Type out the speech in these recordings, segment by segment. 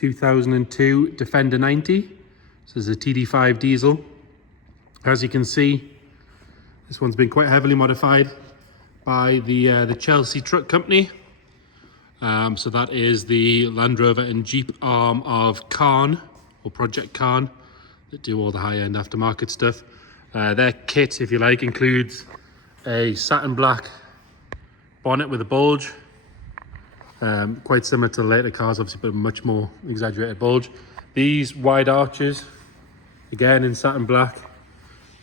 2002 Defender 90. This is a TD5 diesel. As you can see, this one's been quite heavily modified by the Chelsea Truck Company. So that is the Land Rover and Jeep arm of Khan, or Project Khan, that do all the high-end aftermarket stuff. Their kit, if you like, includes a satin black bonnet with a bulge, quite similar to the later cars, obviously, but a much more exaggerated bulge. These wide arches, again in satin black,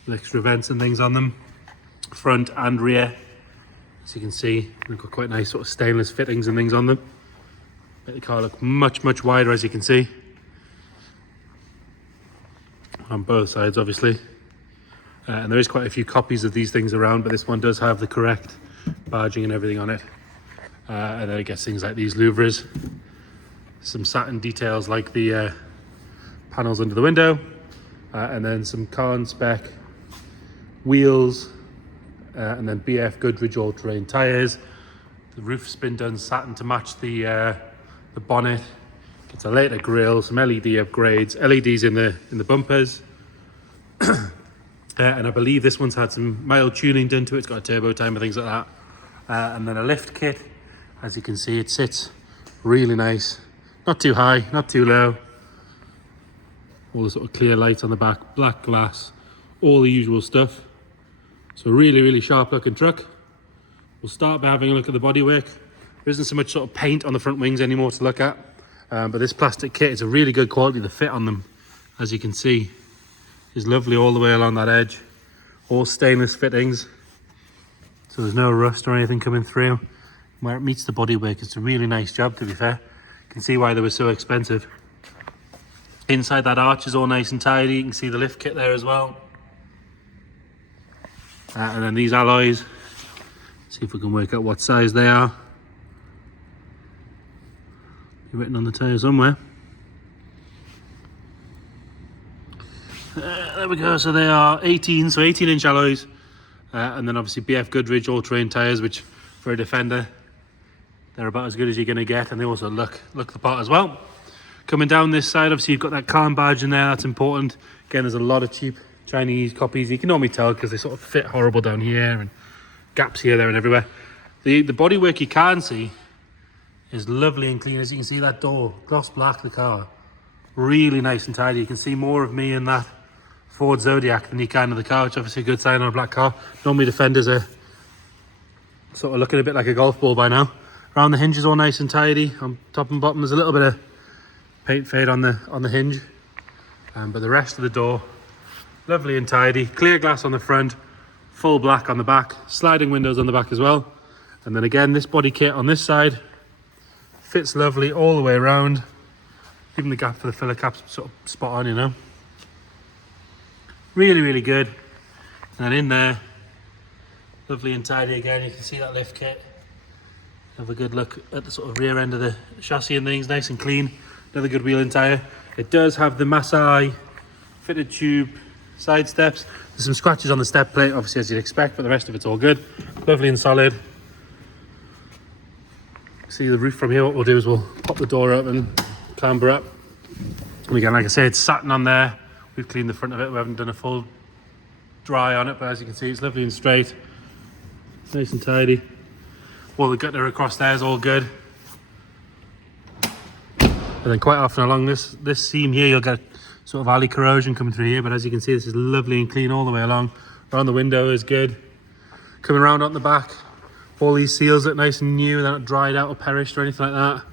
with extra vents and things on them, front and rear. As you can see, they've got quite nice sort of stainless fittings and things on them. Make the car look much wider, as you can see, on both sides, obviously. And there is quite a few copies of these things around, but this one does have the correct badging and everything on it. And then it gets things like these louvres, some satin details like the panels under the window, and then some Khan spec wheels, and then BF Goodrich all-terrain tyres. The roof's been done satin to match the bonnet. It's a later grille, some LED upgrades, LEDs in the bumpers. And I believe this one's had some mild tuning done to it. It's got a turbo timer, things like that. And then a lift kit. As you can see, it sits really nice. Not too high, not too low. All the sort of clear lights on the back, black glass, all the usual stuff. So really sharp looking truck. We'll start by having a look at the bodywork. There isn't so much sort of paint on the front wings anymore to look at. But this plastic kit is a really good quality. The fit on them, as you can see, is lovely all the way along that edge. All stainless fittings, so there's no rust or anything coming through. Where it meets the bodywork, it's a really nice job, to be fair. You can see why they were so expensive. Inside that arch is all nice and tidy. You can see the lift kit there as well. And then these alloys, see if we can work out what size they are. They're written on the tyre somewhere. There we go, so they are 18, so 18-inch alloys. And then obviously BF Goodrich all-terrain tyres, which for a Defender, they're about as good as you're going to get, and they also look the part as well. Coming down this side, obviously you've got that Khan badge in there, that's important. Again, there's a lot of cheap Chinese copies. You can normally tell because they sort of fit horrible down here, and gaps here, there and everywhere. The bodywork you can see is lovely and clean. As you can see, that door, gloss black, the car. Really nice and tidy. You can see more of me in that Ford Zodiac than you can in the car, which obviously a good sign on a black car. Normally Defenders are sort of looking a bit like a golf ball by now. Around the hinges all nice and tidy. On top and bottom there's a little bit of paint fade on the hinge. But the rest of the door, lovely and tidy. Clear glass on the front, full black on the back, sliding windows on the back as well. And then again, this body kit on this side fits lovely all the way around. Even the gap for the filler cap's sort of spot on, you know. Really good. And then in there, lovely and tidy again. You can see that lift kit. Have a good look at the sort of rear end of the chassis and things, nice and clean. Another good wheel and tyre. It does have the Masai fitted tube side steps. There's some scratches on the step plate, obviously, as you'd expect, but the rest of it's all good. Lovely and solid. See the roof from here. What we'll do is we'll pop the door up and clamber up. And again, like I say, it's satin on there. We've cleaned the front of it. We haven't done a full dry on it, but as you can see, it's lovely and straight. Nice and tidy. All the gutter across there is all good. And then quite often along this seam here, you'll get sort of alley corrosion coming through here, but as you can see, this is lovely and clean all the way along. Around the window is good. Coming around on the back, all these seals look nice and new. They're not dried out or perished or anything like that.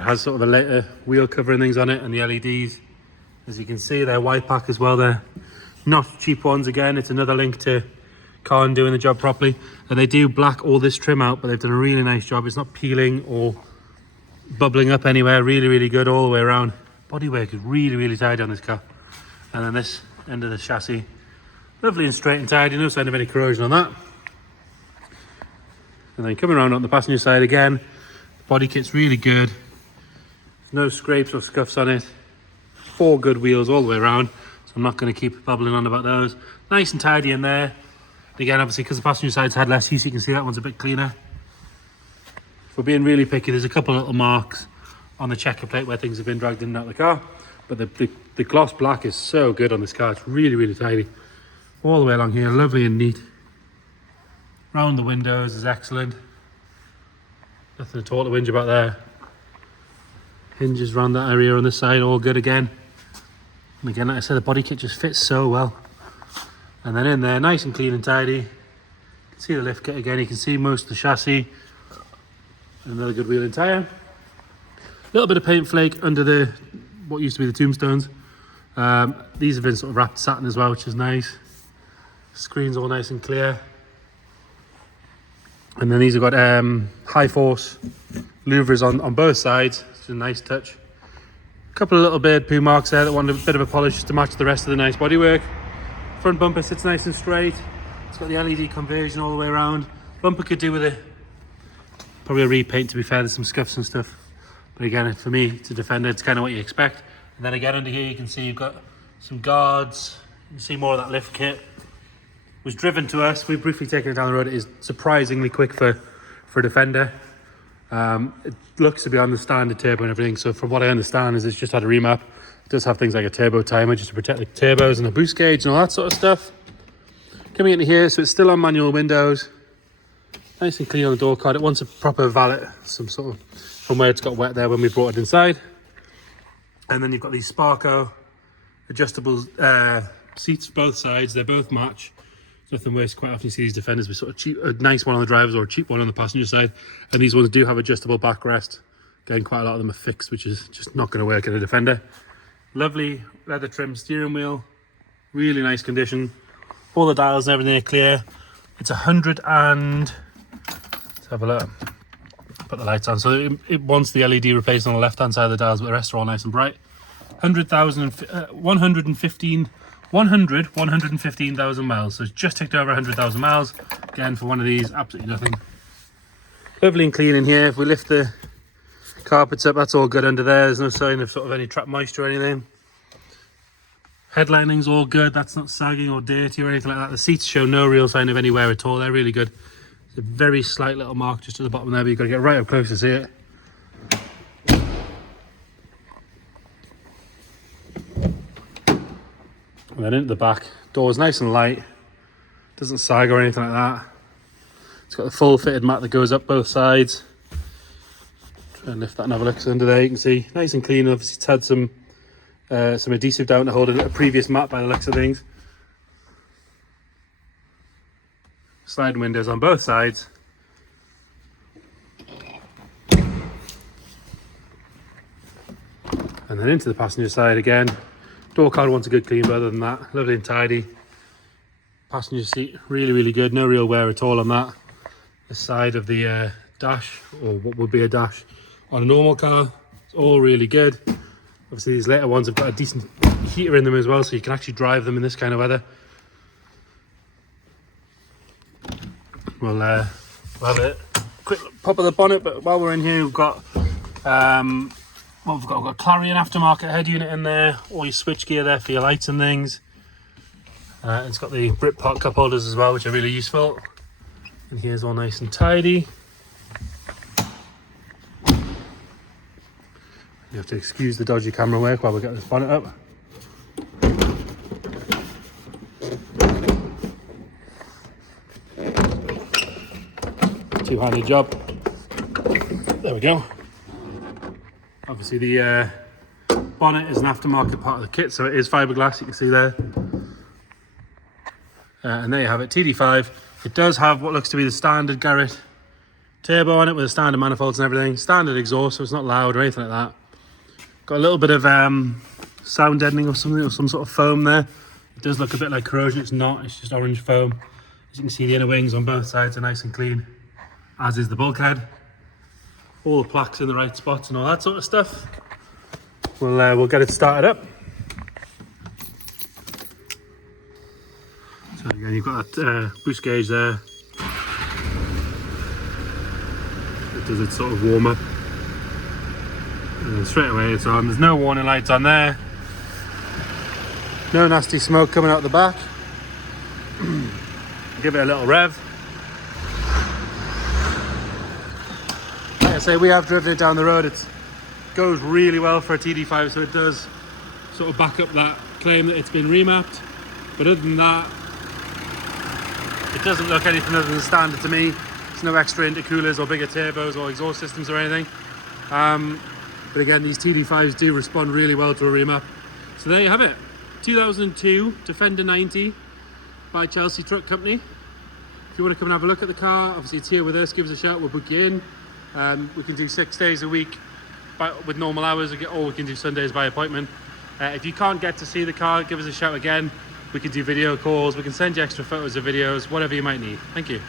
It has sort of a later wheel cover and things on it, and the LEDs. As you can see, they're white pack as well. They're not cheap ones. Again, it's another link to Khan doing the job properly. And they do black all this trim out, but they've done a really nice job. It's not peeling or bubbling up anywhere. Really good all the way around. Bodywork is really tidy on this car. And then this end of the chassis, lovely and straight and tidy. No sign of any corrosion on that. And then coming around on the passenger side again, the body kit's really good. There's no scrapes or scuffs on it. 4 good wheels all the way around, so I'm not going to keep babbling on about those. Nice and tidy in there. And again, obviously, because the passenger side's had less use, you can see that one's a bit cleaner. If we're being really picky, there's a couple of little marks on the checker plate where things have been dragged in and out of the car. But the gloss black is so good on this car. It's really, really tidy. All the way along here, lovely and neat. Round the windows is excellent. Nothing at all to whinge about there. Hinges around that area on this side, all good again. And again, like I said, the body kit just fits so well. And then in there, nice and clean and tidy. You can see the lift kit again. You can see most of the chassis. Another good wheel and tyre. A little bit of paint flake under the what used to be the tombstones. These have been sort of wrapped satin as well, which is nice. Screen's all nice and clear. And then these have got high force louvers on both sides. It's a nice touch. A couple of little bird poo marks there that want a bit of a polish just to match the rest of the nice bodywork. Front bumper sits nice and straight. It's got the LED conversion all the way around. Bumper could do with it. Probably a repaint, to be fair. There's some scuffs and stuff. But again, for me, to Defender, it's kind of what you expect. And then again, under here, you can see you've got some guards. You can see more of that lift kit. Was driven to us. We've briefly taken it down the road. It is surprisingly quick for a Defender. It looks to be on the standard turbo and everything. So from what I understand is it's just had a remap. It does have things like a turbo timer just to protect the turbos and a boost gauge and all that sort of stuff. Coming into here, so it's still on manual windows. Nice and clean on the door card. It wants a proper valet, some sort of, from where it's got wet there when we brought it inside. And then you've got these Sparco adjustable seats both sides. They both match. Nothing worse. Quite often you see these Defenders with sort of cheap, a nice one on the driver's or a cheap one on the passenger side. And these ones do have adjustable backrest. Again, quite a lot of them are fixed, which is just not going to work in a Defender. Lovely leather trim steering wheel. Really nice condition. All the dials and everything are clear. It's 100 and... Let's have a look. Put the lights on. So it wants the LED replaced on the left-hand side of the dials, but the rest are all nice and bright. 115,000 miles. So it's just ticked over 100,000 miles. Again, for one of these, absolutely nothing. Lovely and clean in here. If we lift the carpets up, that's all good under there. There's no sign of sort of any trapped moisture or anything. Headlining's all good. That's not sagging or dirty or anything like that. The seats show no real sign of any wear at all. They're really good. There's a very slight little mark just at the bottom there, but you've got to get right up close to see it. And then into the back, door's nice and light, doesn't sag or anything like that. It's got the full fitted mat that goes up both sides. Try and lift that and have a look. So under there you can see, nice and clean. Obviously it's had some adhesive down to hold a previous mat by the looks of things. Sliding windows on both sides. And then into the passenger side again. Door card wants a good clean, but other than that, lovely and tidy. Passenger seat, really, really good. No real wear at all on that. The side of the dash, or what would be a dash on a normal car, it's all really good. Obviously, these later ones have got a decent heater in them as well, so you can actually drive them in this kind of weather. We'll have a quick pop of the bonnet, but while we're in here, we've got we've got Clarion aftermarket head unit in there, all your switch gear there for your lights and things. It's got the Britpop cup holders as well, which are really useful. And here's all nice and tidy. You have to excuse the dodgy camera work while we get this bonnet up. Two-handed job. There we go. Obviously the bonnet is an aftermarket part of the kit, so it is fiberglass, you can see there. And there you have it, TD5. It does have what looks to be the standard Garrett turbo on it with the standard manifolds and everything. Standard exhaust, so it's not loud or anything like that. Got a little bit of sound deadening or something, or some sort of foam there. It does look a bit like corrosion. It's not, it's just orange foam. As you can see, the inner wings on both sides are nice and clean, as is the bulkhead. All the plaques in the right spots and all that sort of stuff. We'll get it started up. So again, you've got that boost gauge there. It does its sort of warm up. And then straight away it's on. There's no warning lights on there. No nasty smoke coming out the back. Give it a little rev. Like I say, we have driven it down the road. It's goes really well for a TD5, so it does sort of back up that claim that it's been remapped. But other than that, it doesn't look anything other than standard to me. There's no extra intercoolers or bigger turbos or exhaust systems or anything. But again, these TD5s do respond really well to a remap. So there you have it. 2002 Defender 90 by Chelsea Truck Company. If you want to come and have a look at the car, obviously it's here with us, give us a shout, we'll book you in. We can do 6 days a week with normal hours, or we can do Sundays by appointment. If you can't get to see the car, give us a shout again. We can do video calls, we can send you extra photos or videos, whatever you might need. Thank you.